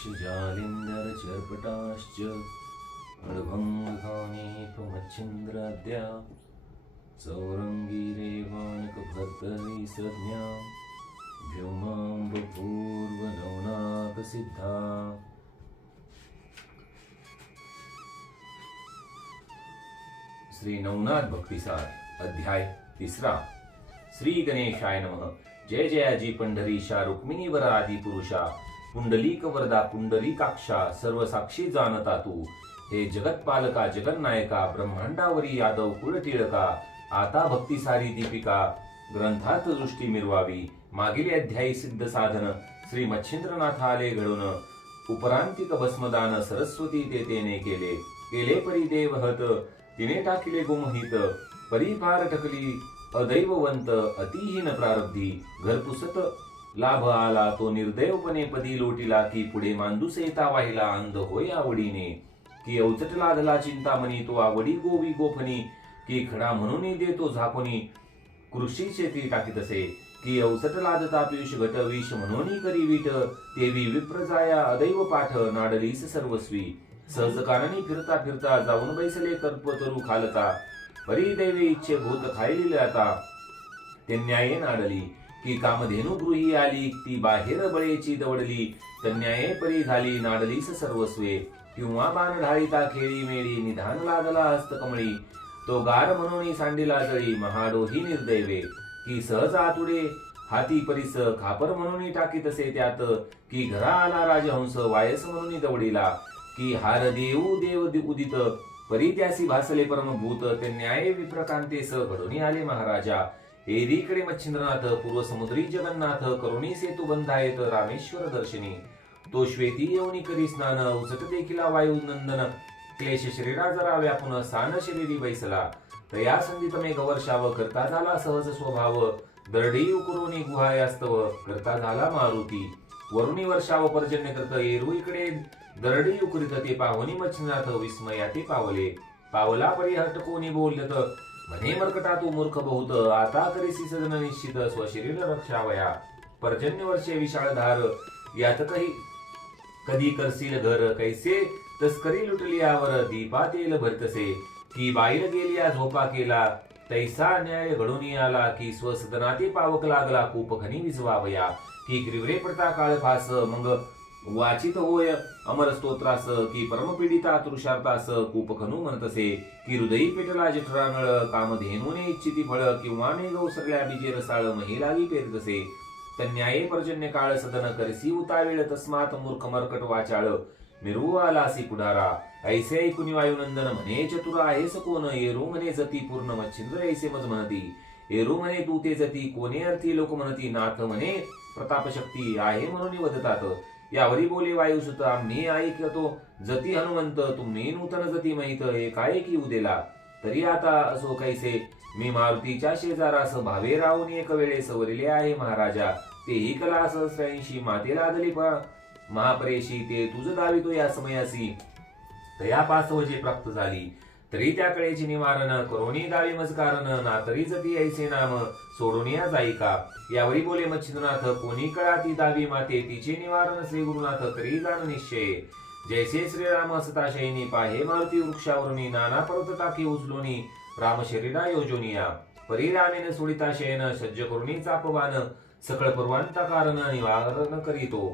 वक्षजालिन्दरचर्पटाश्च खड्भङ्गानेपमच्छिन्द्राद्या सौरङ्गीरेवाणकभर्तरि संज्ञा व्योमाम्बपूर्वनौनाकसिद्धा श्री नवनाथ भक्तिसार, अध्याय तिसरा। श्री गणेशाय जय आदी पुरुषा पुंडलीक वरदा पुंडरीकाक्षा सर्व साक्षी जाणता तू. हे जगतपालका जगन्नायका ब्रह्मांडावरी यादव कुलटिळका आता भक्तिसारी दीपिका ग्रंथात दृष्टी मिरवावी. मागील अध्यायी सिद्ध साधन श्री मच्छिंद्रनाथ आले घडून उपरांतिक भस्मदान सरस्वती ते तेने केले. केले परी देवहत तिने टाकिले गुमहित परिभार टकली अदैववंत अतिहीन प्रारब्धी. घरपुसत लाभ आला तो निर्दैवपणे पदी लोटीला की पुढे मांदूस येता वाहिला अंध होय आवडीने की अवचट लादला चिंतामणी तो आवडी गोवी गोफणी की खडा म्हणून देतो झाकोनी कृषी शेती टाकीत असे की अवसट लादता पियुष घट विष म्हणून करी वीट तेवी विप्रजाया अदैव पाठ नाडलीस सर्वस्वी सहज फिरता फिरता जाऊन बैसले कल्पतरू खालता परी दैवे इच्छे भूत खायली आता ते न्याये नाडली की कामधेनु गृही आली ती बाहेर बळेची दवडली तन्याये परी झाली नाडलीस सर्वस्वे. किंवा बाण ढाळीता खेळी मेळी निधान लागला हस्त कमळी. तो गार म्हणून सांडीला जळी महाडोही निर्दैवे. की सहज आतुडे हाती परिस खापर म्हणून टाकीत असे त्यात. की घरा आला राजहंस वायस म्हणून दवडीला. की हार देऊ देव उदित परी त्यासी भासले परमभूत ते न्याय विप्रकांतेस घडून आले महाराजा. एरीकडे मच्छिंद्रनाथ पूर्व समुद्री जगन्नाथ करुणी सेतू बंधायत रामेश्वर दर्शनी. तो श्वेती येऊनी करी स्नान उचट देखील वायू नंदन. क्लेश शरीरा जरा व्यापून सान शरीरी बैसला. तया संगीतमे गवर्षाव करता झाला सहज स्वभाव. दरडी उकरुनी गुहायास्तव करता झाला मारुती. वरुणी वर्षाव पर्जन्य करत येरू इकडे. दरडी उकरीत ते पाहुनी मच्छिंद्रनाथ विस्मया ते पावले. पावला परी हटकोनी बोलत म्हणे मर्कटा तू मूर्ख बहुत आता करीसी सजन निश्चित स्वशरीर रक्षावया. पर्जन्य वर्षे विशाळ धार यात काही कधी करसील घर कैसे? तस्करी लुटलियावर दीपा तेल भरतसे की बाईल गेलिया झोपा केला तैसा न्याय घडून आला की स्वसदनाती पावक लागला कूप खनी विजवावया की ग्रीवरे पडता काळ फास मग वाचित होय. अमर स्तोत्रास की परमपीडिता तृषार्थास कूपखनू म्हणतसे की हृदयी पेटला जठरानळ कामधेनुने इच्छिती फळ किंवा ने गौसरल्या बीजे रसाळ महिलागी पेरतसे तन्याये पर्जन्य काळ सदन करसी उतावेळ तस्मात मूर्ख मर्कट वाचाळ. मिरवू आलासी कुडारा. ऐसे ऐकुनी वायुनंदन म्हणे चतुर आहेस कोण येरू म्हणे जती पूर्ण मच्छिंद्र ऐसे मज म्हणती. येरू म्हणे तू ते जती कोणे अर्थी लोक म्हणती. नाथ म्हणे प्रतापशक्ती आहे म्हणून वदतात यावरी बोले वायुसुत आम्ही ऐकतो जती हनुमंत तुम्ही नूतन जती माहीत एकाएकी उदेला? तरी आता असो कैसे मी मारुतीच्या शेजारास भावे राहून एक वेळे सवरले आहे महाराजा. तेही कला सहस्रऐंशी माते लादली पा. महापरेशी ते तुझ दावितो या समयासी. तया हो जे प्राप्त झाली. तरी त्या कळेची निवारण करोनी दावी मजकारण ना तरी जती ऐसे नाम सोडून या जाई का? यावरी बोले मच्छिंद्रनाथ कोणी कळा ती दावी माते तिचे निवारण श्री गुरुनाथ तरी जाण निश्चय. जैसे श्रीराम असता शैनी पाहे मारुती वृक्षावरुनी नाना पर्वत टाकी उचलोनी राम शरीरा योजोनिया. परिरामेन सोडिता शयन सज्ज करुणी चापवान सकळ पर्वांता कारण निवारण करीतो.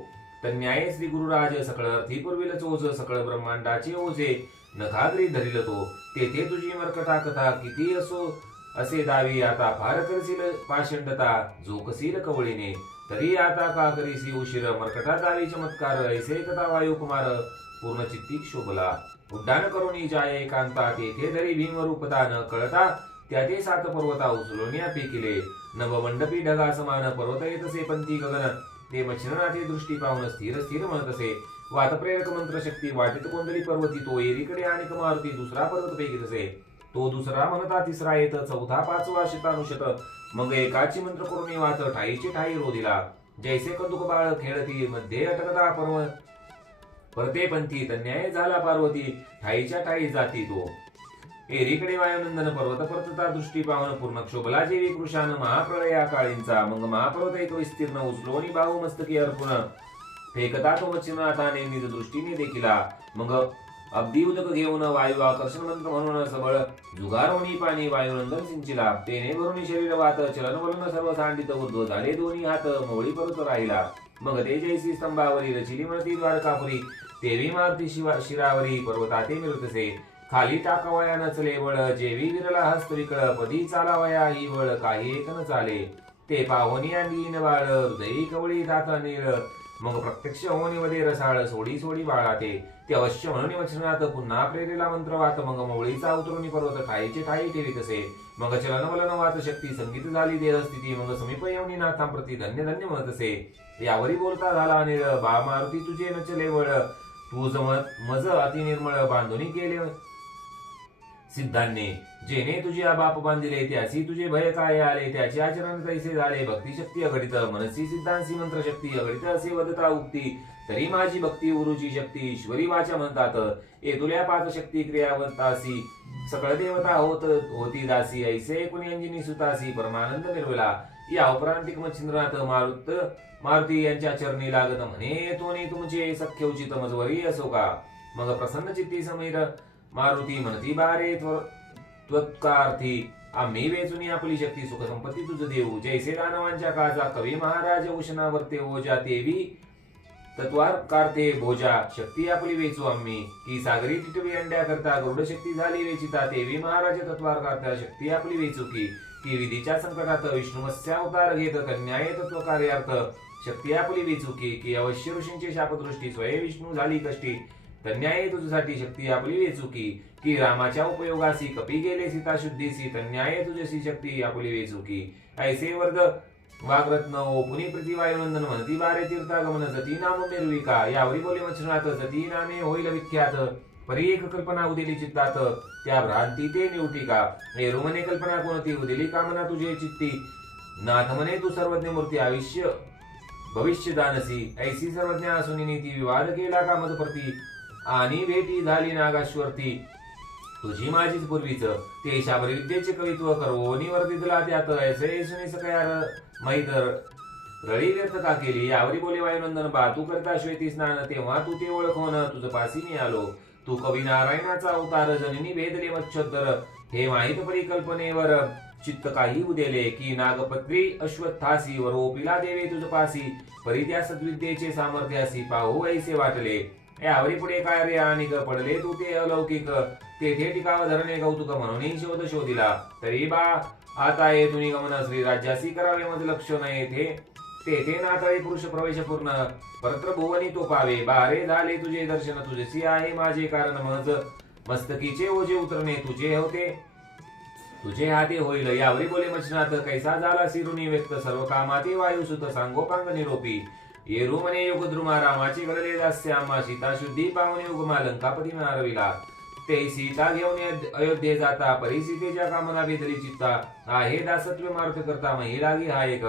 तन्याय श्री गुरुराज सकळ अर्थी पुरविल चोज सकळ ब्रह्मांडाचे ओझे नखाग्री धरिल तो तेथे तुझी मर्कटा कथा किती असो? असे दावी आता फार करशील पाषंडता झोकसील कवळीने. तरी आता का करीसी उशीर? मर्कटा दावी चमत्कार ऐसे कथा वायुकुमार पूर्ण चित्ती शोभला. उड्डाण करून जाय एकांता तेथे धरी भीम रूपता न कळता त्या ते सात पर्वता उचलून पिकिले. नवमंडपी ढगा समान पर्वत येत असे पंथी गगन. ते मच्छरनाथे दृष्टी पाहून स्थिर स्थिर म्हणत असे. वातप्रेरक मंत्रशक्ती वाटित कोंदरी पर्वती तो एरीकडे आणि मारुती दुसरा पर्वत पैकी असे. तो दुसरा म्हणता तिसरा येत चौथा पाचवा शतानुशत. मग एकाची मंत्र करून वाच ठाईची ठाई रोधिला. जैसे कंदुक बाळ खेळती मध्ये अटकता पर्व. परते पंथी तन्याय झाला पार्वती ठाईच्या ठाई जाती तो. एरीकडे वायुनंदन पर्वत परतता दृष्टी पावन पूर्ण क्षोभला जेवी कृशान महाप्रळया काळींचा. मग महापर्वत एक विस्तीर्ण उचलोनी बाहू मस्तकी अर्पण. फेकता तो वचनाथाने निज दृष्टीने देखिला मग अगदी उदक घेऊन वायू आकर्षण मंत्र म्हणून सबळ जुगारोणी पाणी वायुनंदन सिंचिला तेने भरून शरीर वात चलन वलन सर्व सांडित ऊर्ध्व झाले दोन्ही हात मोळी परत राहिला. मग ते जैसी स्तंभावरी रचिली म्हणती द्वारकापुरी तेवी मारुती शिवा शिरावरी पर्वताते मिळतसे. खाली टाकावया नचले वळ जेवी विरला हस्त विकळ पदी चालावया ही वळ काही एक न चाले. ते पाहुनी अंडीन बाळ हृदयी कवळी दात नीळ मग प्रत्यक्ष होनीमध्ये रसाळ सोडी सोडी बाळाते. ते अवश्य म्हणून वचनात पुन्हा प्रेरेला मंत्र वात मग मवळीचा उतरुनी पर्वत ठाईचे ठाई ठेवी तसे. मग चलन वलन वात शक्ती संगीत झाली देह स्थिती. मग समीप येऊनी नाथांप्रती धन्य धन्य म्हणत असे. यावरी बोलता झाला अनिळ बा मारुती तुझे नचले वळ तू जमत मज अति निर्मळ बांधुनी केले सिद्धांनी जेने तुझे बाप बांधिले त्यासी तुझे भय काय आले त्याचे आचरण तैसे झाले भक्ती शक्ती अघटित मनसी सिद्धांसी मंत्र शक्ती अघटित असे वदता उक्ती तरी माझी भक्ती उरुची शक्ती ईश्वरी वाचा म्हणतात येतुल्या पाच शक्ती क्रियावंतासी सकळ देवता होत होती दासी ऐसे कुणी सुतासी परमानंद निर्मला या उपरांतिक मच्छिंद्रनाथ मारुत मारुती यांच्या चरणी लागत म्हणे तो तुमचे सख्य उचित मजवरी असो का? मग प्रसन्न चित्ती समीर मारुती म्हणती बारे त्वत्कार्थी आम्ही वेचून आपली शक्ती सुख संपत्ती तुझ देऊ. जैसे दानवांच्या काळचा कवी महाराज उष्णावर्ते ओजा देवी तत्वार कारते भोजा शक्ती आपली वेचू आम्ही. की सागरी टिटवी अंड्या करता गरुड शक्ती झाली वेचिता. देवी महाराज तत्वार करता शक्ती आपली वेचू की. की विधीच्या संकटात विष्णुमस्या अवतार घेत कन्याय तत्व कार्यार्थ. शक्ती आपली वेचू की की अवश्य ऋषींची शापदृष्टी स्वय विष्णू झाली कष्टी. तन्याय तुझ्यासाठी शक्ती आपली वेचुकी की रामाच्या उपयोगासी कपी गेले सीता शुद्धीसी तन्याय तुझ्याशी शक्ती आपली वेचुकी ऐसे वर्ग वाग्रत्न ओपुनी प्रतिवायुनंदन म्हणती बारे तीर्थागमन जती नाम मिरविका. यावरी बोले मच्छनात जती नामे होईल विख्यात परी एक कल्पना उदिली चित्तात त्या भ्रांती ते निवटी का. म्हणे कल्पना कोणती? उदिली कामना तुझे चित्ती. नाथ म्हणे तू सर्वज्ञ मूर्ती आयुष्य भविष्य दानसी. ऐसी सर्वज्ञ असुनी ती विवाद केला का मदप्रती आणि भेटी झाली नागाश्वरती. तुझी माझीच पूर्वीच. ते शाबरी विद्येचे कवित्व करवोनी वर्दितला त्यात ऐसे सुनी सकयार मैतर रळी व्यर्थ का केली? यावरी बोले वायुनंदन बा तू करता श्वेती स्नान तेव्हा तू ते ओळखवून तुझं पासी मी आलो तू कवी नारायणाचा अवतार जननी भेदले मच्छोत्तर. हे माहीत परिकल्पनेवर चित्त काही उदेले की नागपत्री अश्वत्थासी वर ओपिला देवे तुझ पासी. परित्या सद्विद्येचे सामर्थ्यासी पाहू ऐसे वाटले. यावरी पुढे काय रे आणि पडले तू ते अलौकिक. तेथे टिकाव धरणे कौतुक म्हणून शोध शोधिला. तरी बा आता ये तुम्ही गमन श्री राज्यासी करावे मज लक्ष नाही. येथे तेथे नातळे पुरुष प्रवेश पूर्ण. परत्र भुवनी तो पावे. बारे झाले तुझे दर्शन तुझेसी आहे माझे कारण महज. मस्तकीचे ओझे उतरणे तुझे होते. तुझे हाती होईल. यावरी बोले मचनाथ कैसा झाला सिरुनी व्यक्त? सर्व कामाते वायुसुत सांगोपांग निरोपी. येरू म्हणे योगद्रुमा रामाची घडले दास्य आम्हा सीता शुद्धी पावने उगमा लंकापती ते सीता घेऊन अयोध्ये जाता परिसीतेच्या कामना बेदरी चित्ता आहे दासत्व मारुत करता महिलागी हा एक.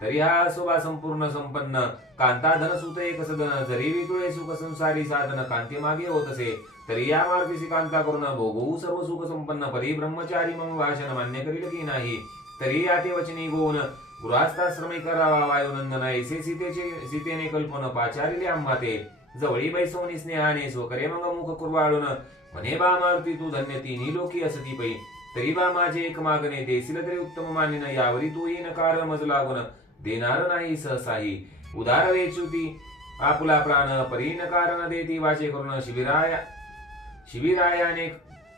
तरी हा शोभा संपूर्ण संपन्न कांता धन सुत एक सदन जरी वितुळे सुख संसारी साधन कांती मागे होत असे तरी या मार्गीसी कांता करून भोगवू सर्व सुख संपन्न परी ब्रह्मचारी मम भाषण मान्य करील की नाही? तरी या ते वचनी गोवन गृहास्थाश्रमी करावा वायुनंदन ऐसे सीतेचे सीतेने कल्पन पाचारिले आम्हा ते जवळी बैसवणी स्नेहाने स्वकरे मग मुख कुरवाळून म्हणे बा मारुती तू धन्य तिन्ही लोकी असती पै. तरी बा माझे एक मागणे देशील तरी उत्तम मानिन यावरी तू येईन कार मज लागून. देणार नाही सहसाही. उदार वेचुती आपला प्राण परीन कारण देती वाचे करून शिबिराया शिबिरायाने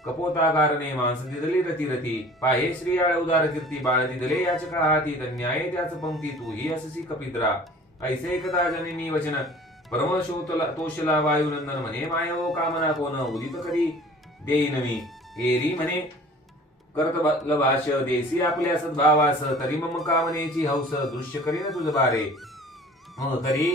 कपोतागारने मांस दिदली रती रती. पाहे श्रीयाळ उदार कीर्ती बाळ दिदले याच हाती न्याय त्याच पंक्ती तू ही अससी कपिद्रा. ऐसे एकदा जननी वचन. परमशोतला तोषला वायुनंदन म्हणे माय कामना कोण उदित करी देईन मी एरी म्हणे करत लभाष देसी आपल्या सद्भावास तरी मम कामनेची हौस दृश्य करीन तुझ बारे. मग तरी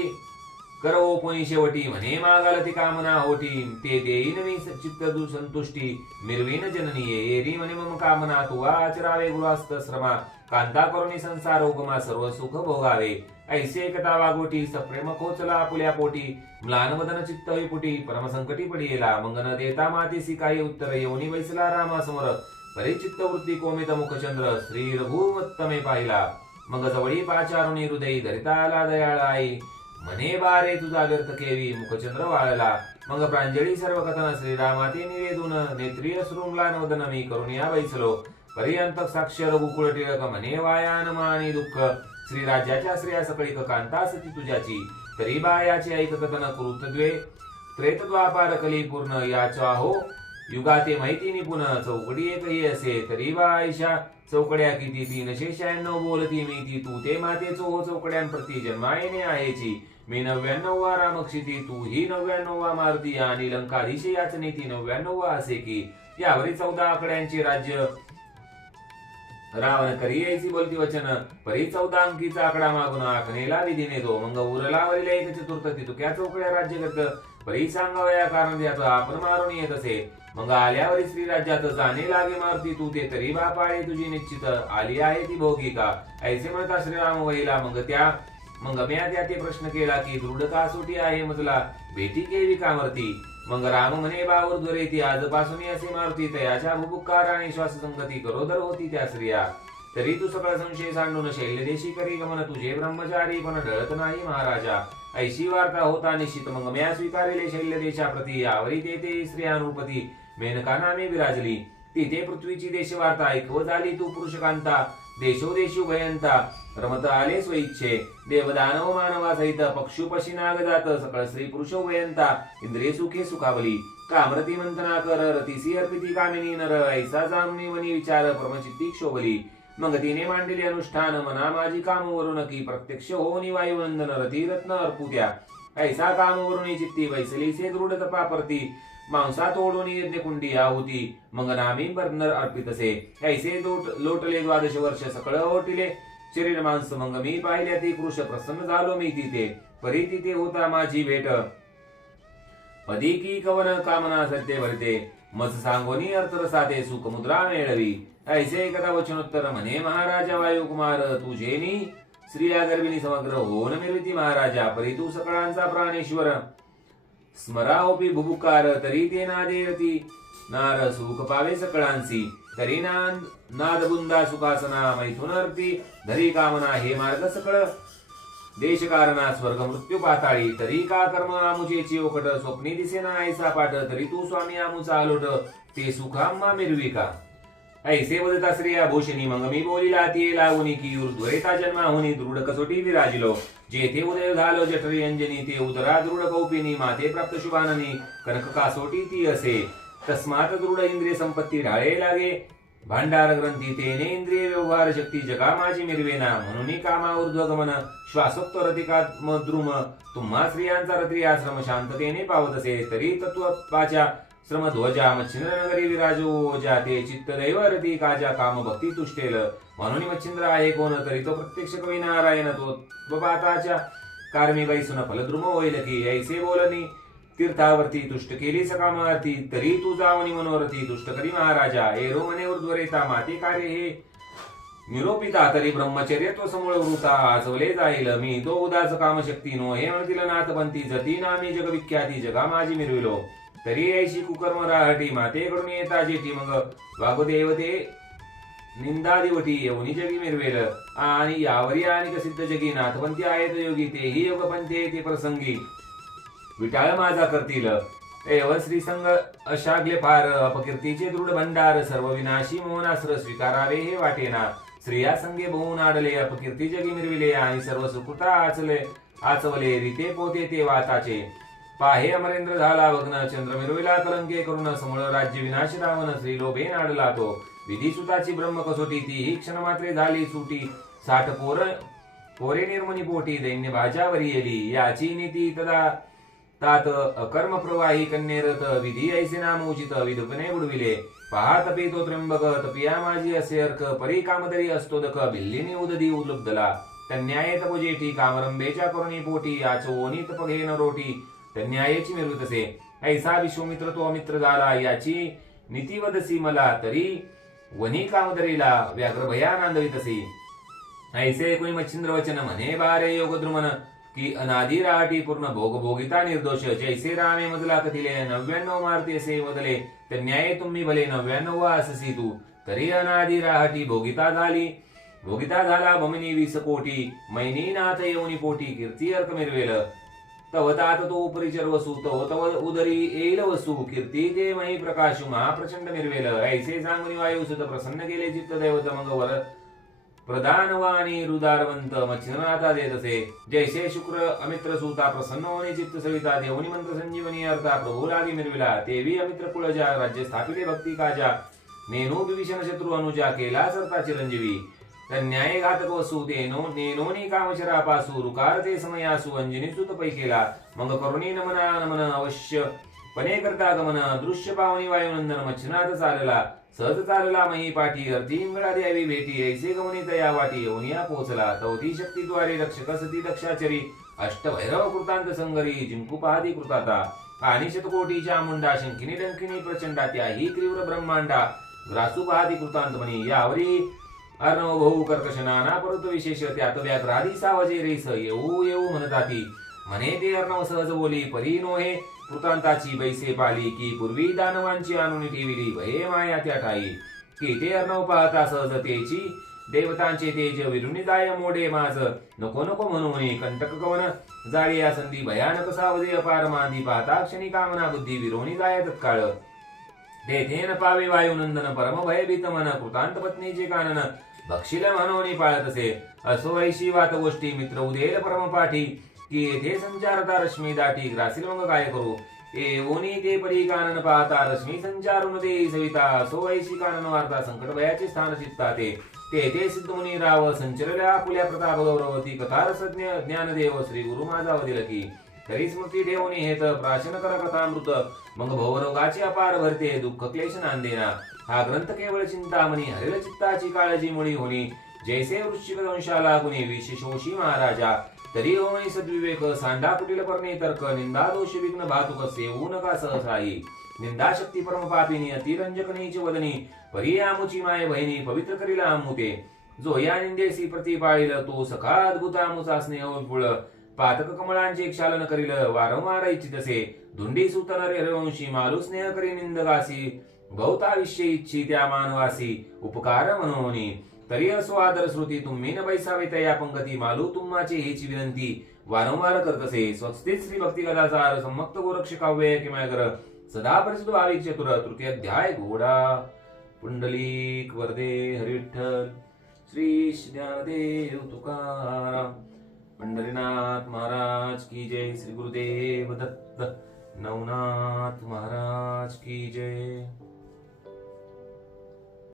करवो कोणी शेवटी म्हणे मागाल ती कामना होती ते देईन मी चित्त दु संतुष्टी. मिरवीन जननीये येरी म्हणे मम कामना. तू आचरावे गृहस्थ श्रमा. कांता करुणी संसार उगमा सर्व सुख भोगावे. ऐसे एकता वागोटी सप्रेम खोचला आपुल्या पोटी. म्लानवदन चित्त पुटी परमसंकटी पडियेला. मग न देता मातीसी काही उत्तर येऊनी बैसला रामा समोर परिचित्त वृत्ती कोमित मुखचंद्र श्री रघुवत्तमे पाहिला. मग जवळी पाचारुणी हृदयी धरिता आला दयाळ आई. मने बारे तुझा व्यर्थ केवी मुखचंद्र वाळला. मग प्रांजळी सर्व कथन श्रीरामाती निवेदून नेत्रिय शृंगला नवदन मी करून या बैसलो. पर्यंत साक्षर गुकुळ टिळक मने वायान मानी दुःख. श्री राज्याच्या श्रेया सकळी कांता सती तुझ्याची. तरी बायाचे ऐक कथन कृतद्वे. त्रेतद्वापार कली पूर्ण याचा हो युगाते माहिती निपुण चौकडी एकही असे. तरी बा आयशा चौकड्या किती तीनशे शहाण्णव बोलती मी ती तू ते मातेचो हो चौकड्यांप्रती जन्मायने आहेची. मी नव्याण्णववा रामक्षिती तू ही नव्याण्णववा मारुती आणि लंकाधीश याचने ती नव्याण्णववा असे की. यावरी चौदा आकड्यांचे राज्य रावण करी यायची बोलती वचन. परी चौदा अंकीचा आकडा मागून आखणेला विधीने तो मग उरला वरील एक चतुर्थी तुक्या चौकड्या राज्य करत परी सांगावया कारण त्यात आपण मारून येत असे. मग आल्यावर श्री राज्यात जाणे लागे मारुती तू ते तरी बापाळे तुझी निश्चित आली आहे ती भोगिका. ऐसे म्हणता श्रीराम वहिला मग त्या मग म्या त्या ते प्रश्न केला की दृढ कासोटी आहे मजला? भेटी केवी कामरती मग राम म्हणे बावर दुरे ती आजपासून असे मारुती तयाच्या भुबुकार आणि श्वास संगती गरोदर होती त्या स्त्रिया. तरी तू सकळ संशय सांडून शैल्यदेशी करी गमन तुझे ब्रह्मचारी पण ढळत नाही महाराजा. ऐशी वार्ता होता निश्चित मग म्या स्वीकारिले शैल्यदेशाप्रती आवरी ते ते स्त्रियानुपती मेनका नामे विराजली. तिथे पृथ्वीची देश वार्ता ऐकव झाली तू पुरुषकांता. देशोदेशी भयंता. रमत आले स्वइच्छे देवदानव मानवा सहित पक्षु पशी नाग जात. सकळ श्री पुरुष वयंता इंद्रिय सुखे सुखावली. कामरती मंतना कर. रतीसी अर्पिती कामिनी नर. ऐसा जामनी मनी विचार. परमचित्ती क्षोभली. मग तिने मांडले अनुष्ठान मना माझी काम वरून की प्रत्यक्ष होनी वायुवंदन रती रत्न अर्पू द्या ऐसा काम वरून चित्ती वैसली से दृढ तपा परती. मांसा तोडून यज्ञ कुंडी आहुती. मग नामी बर्नर अर्पितसे ऐसे लोट लोटले द्वादश वर्ष सकळ ओटिले. शरीर मांस मग मी पाहिल्या ती कृष प्रसन्न झालो मी तिथे. परी तिथे होता माझी भेट. पदी की कवन कामना सत्य भरते. मज सांगोनी अर्थरसाते सुखमुद्रा मेळवी. ऐसे एकदा वचनोत्तर म्हणे महाराजा वायुकुमार तुझेनी स्त्रिया गर्भिणी समग्र होऊन मिळविती महाराजा परी तू सकळांचा प्राणेश्वर। स्मराओपी भुबुकार तरी ते नादेरती नार सुख पावे सकळांसी तरी नाद नादबुंदा सुखासना मैथुन अर्पी धरी कामना हे मार्ग सकळ। देश कारणा स्वर्ग मृत्यू पाताळी तरी का कर्म आमुचेची ओकट स्वप्नी दिसेना ऐसा पाठ तरी तू स्वामी आमुचा आलोट ते सुखाम्मा मिरवी का ऐसे वदता श्रिया भूषणी मग मी बोलिला ती लागुनी की ऊर्ध्वरेता जन्माहुनी दृढ कसोटी विराजिलो. जेथे उदय झालो जठरी अंजनी ते उदरा दृढ कौपिनी माते प्राप्त शुभाननी कनक कासोटी ती असे. तस्मात दृढ इंद्रिय संपत्ती ढाळे लागे. भांडार ग्रंथी तेने इंद्रिय व्यवहार शक्ती जगा माझी मिरवेना म्हणून कामा ऊर्ध्वगमन श्वासोक्त रतिका द्रुम. तुम्हा स्त्रियांचा रत्री आश्रम शांततेने पावत असे तरी तत्वाच्या श्रमध्वजा मच्छिंद्रनगरी विराजो जाते चित्त काजा काम भक्ती तुष्टेल म्हणून मच्छिंद्र आहे कोण तरी तो प्रत्यक्ष कवी नारायण तो पाताच्या कार्मी सुन फलद्रुम होईल की ऐसे बोलनी तीर्थावरती तुष्ट केली सकामार्थी तरी तू जावणी मनोरथी तुष्ट करी महाराजा एरो मने उर्ध्वरेता माते कार्य हे निरोपिता तरी ब्रह्मचर्य तो समूळ वृता आजवले जाईल मी तो उदाच कामशक्ती नो हे म्हणतील नाथपंथी जती नामी जगविख्याती जगा माझी मिरविलो तरी ऐशी कुकर्म राहटी मातेकडून येता जेठी मग. वागुदेवते निंदादिवटी येऊनी जगी मिरवेल. आणि यावरी आणि कसिद्ध जगी नाथपंथी आहेत योगी तेही योगपंथी ते प्रसंगी. विटाळ माझा करतील. एव श्री संग अशागले फार अपकीर्तीचे दृढ भंडार सर्व विनाशी मोहनास्त्र स्वीकारावे हे वाटेना. स्त्रिया संगे बहुन आडले अपकीर्ती जगी मिरविले आणि सर्व सुकृता आचले आचवले रिते पोते ते वाताचे. पाहे अमरेंद्र झाला वग्न चंद्र मिरविला कलंके करून समूळ राज्य विनाश रावण श्री लोभे नाडला तो विधी सुताची ब्रह्म कसोटी ती ही क्षण मात्रे झाली सुटी. साठ पोर पोरे निर्मणी पोटी दैन्य भाजावरी येली. याची नीती तदा तात अकर्म प्रवाही कन्येरत विधी ऐसे नाम उचित विधुपने बुडविले. पहा तपी तो त्र्यंबक तपिया माझी असे अर्क परी कामदरी असतोदक भिल्लीने उददी उलुब्धला. तन्याये तपोजेठी कामरंबेच्या करुणी पोटी याचवोनी तप घेन तर न्यायाची मिळवत असे. ऐसा विश्वमित्र तो अमित्र झाला याची नीतीवदसी मला तरी वनी कामदरीला व्याघ्र भयानांदवित असे. ऐसे कोणी मच्छिंद्र वचन म्हणे बारे योगद्रुमन की अनादी राहटी पूर्ण भोग भोगिता निर्दोष जैसे रामे मजला कथिले नव्याण्णव मारती असे मदले तर न्याय तुम्ही भले नव्याण्णव अससी तू तरी अनादी राहटी भोगिता झाली. भोगिता झाला भमनी वीस कोटी मैनी नाथ येऊनी पोटी कीर्ती अर्क मिरवेल. तव तात तो उपरिचर वसू तव तव उदरी येईल वसु कीर्ती ते मही प्रकाशु महाप्रचंड निर्वेल। ऐसे सांगुनी वायू सुत प्रसन्न केले चित्त दैवत मग वर प्रधानवाणी रुदारवंत मच्छिनाथा देत असे जैसे शुक्र अमित्र सूता प्रसन्न होणे चित्त सविता देवनी मंत्र संजीवनी अर्था प्रभू निर्विला। देवी अमित्र कुळजा राज्य स्थापिले भक्ती काजा। नेनू विभीषण शत्रू अनुजा केला सरता चिरंजीवी। न्यायघातक घातक वसू तेनो नेनोनी कामचरा पासू रुकार ते समयासू अंजनी सुत मग करुणी नमना नमन अवश्य. पणे करता गमन दृश्य पावनी वायुनंदन मच्छनाथ चालला सहज चालला मही पाठी अर्थी इंगळा द्यावी भेटी ऐसे गमनी तया वाटी ओनिया पोचला तवती शक्तीद्वारे रक्षक सती दक्षाचरी अष्टभैरव कृतांत संगरी जिंकू पहादी कृताता. आणि शतकोटीच्या मुंडा शंकिनी डंकिनी प्रचंडा त्याही तीव्र ब्रह्मांडा ग्रासू पहादी कृतांत म्हणी यावरी अर्णव भाऊ कर्कश नाना परत विशेष त्यात व्याघ्रादी सावजे रेस येऊ येऊ म्हणताती। म्हणे ते अर्णव सहज बोली परी नोहे कृतांताची बैसे पाली की पूर्वी दानवांची आणून ठेविली भये माया त्या ठाई की ते अर्णव पाहता सहजतेची देवतांचे तेज विरुणीदाय मोडे माझ। नको नको म्हणून कंटक कवन जाळी या संधी भयानक सावजे अपार मांदी पाहता क्षणी कामना बुद्धी विरोणी जाय तत्काळ। तेथेन पावे वायुनंदन परम भयभीत मन कृतांत पत्नीचे कानन बक्षिल म्हणून पाळत असे. असो ऐशी वात गोष्टी मित्र उदेल परमपाठी की येथे संचारता रश्मी दाटी ग्रासील मग काय करू? एवोनी ते परी कानन पाहता रश्मी संचारून दे सविता. असो ऐशी कानन वार्ता संकट भयाचे स्थान चित्ता ते. तेथे सिद्धमुनी राव संचरल्या आपुल्या प्रताप गौरवती कथारसज्ञ ज्ञानदेव श्री गुरु माझा वदिल की तरी स्मृती ठेवणी हेत प्राचीन कर कथामृत मग भवरोगाची अपार भरते दुःख क्लेश नांदेना. हा ग्रंथ केवळ चिंतामणी हरिल चित्ताची काळजी मुळी होणी. जैसे वृश्चिक वंशाला कुणी विशेषोशी महाराजा. तरी होणी सद्विवेक सांडा कुटील परणे तर्क निंदा दोष विघ्न भातुक सेवू नका सहसाई निंदा शक्ती परम पापिनी अतिरंजक नीच वदनी. परी आमुची माय बहिणी पवित्र करीला आमुते जो या निंदेसी प्रतिपाळील तो सखा अद्भुत आमुचा स्नेह विपुळ. पातक कमळांचे क्षालन करील वारंवार इच्छितसे धुंडी सुतनरे हरवंशी मालू स्नेह करी निंदगासी. बहुताविष्य इच्छी त्या मानवासी उपकार म्हणून तरी असो आदर श्रुती तुम्ही न बैसावे तया पंगती मालू तुम्हाची हेची विनंती। वारंवार करत असे स्वस्तित श्री भक्ती कदाचार संमक्त गोरक्ष काव्य किमयकर। सदा परिचित भाविक चतुर तृतीय अध्याय घोडा पुंडलिक वरदे हरिठ्ठल श्री ज्ञानदेव तुकाराम। पंढरीनाथ महाराज की जय। श्री गुरुदेव दत्त नवनाथ महाराज की जय।